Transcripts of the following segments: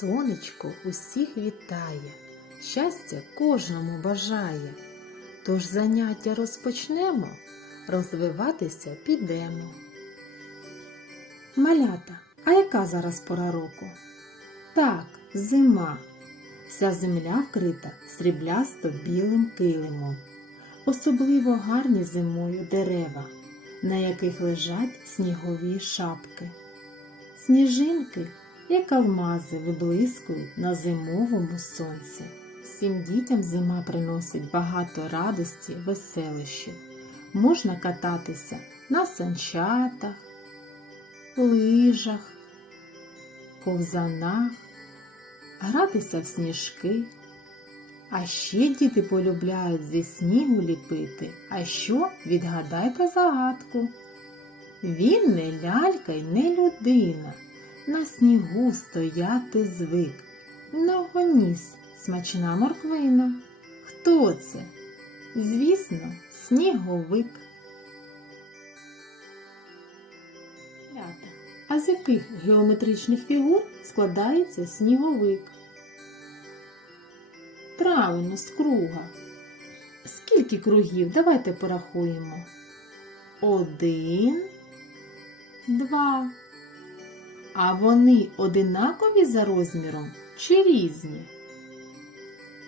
сонечко усіх вітає, щастя кожному бажає. Тож заняття розпочнемо, розвиватися підемо. Малята, а яка зараз пора року? Так, зима. Вся земля вкрита сріблясто білим килимом. Особливо гарні зимою дерева, на яких лежать снігові шапки. Сніжинки, як алмази, виблискують на зимовому сонці. Всім дітям зима приносить багато радості, веселищів. Можна кататися на санчатах, лижах, ковзанах, гратися в сніжки. А ще діти полюбляють зі снігу ліпити. А що відгадайте загадку? Він не лялька й не людина, на снігу стояти звик. Многоніс смачна морквина. Хто це? Звісно, сніговик. А з яких геометричних фігур складається сніговик? Правильно, з круга. Скільки кругів? Давайте порахуємо. Один, два. А вони одинакові за розміром чи різні?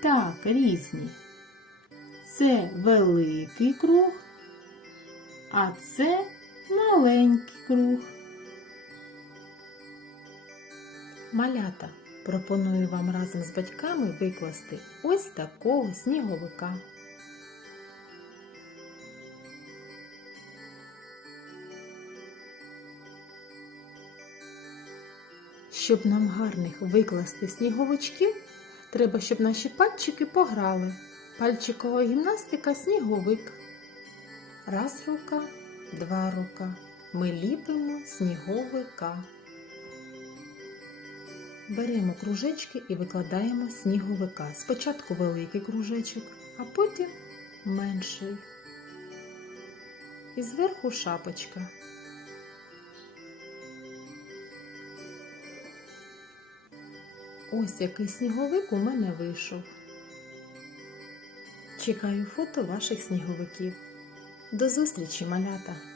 Так, різні. Це великий круг, а це маленький круг. Малята, пропоную вам разом з батьками викласти ось такого сніговика. Щоб нам гарних викласти сніговичків, треба, щоб наші пальчики пограли. Пальчикова гімнастика сніговик. Раз рука, два рука. Ми ліпимо сніговика. Беремо кружечки і викладаємо сніговика. Спочатку великий кружечок, а потім менший. І зверху шапочка. Ось який сніговик у мене вийшов. Чекаю фото ваших сніговиків. До зустрічі, малята!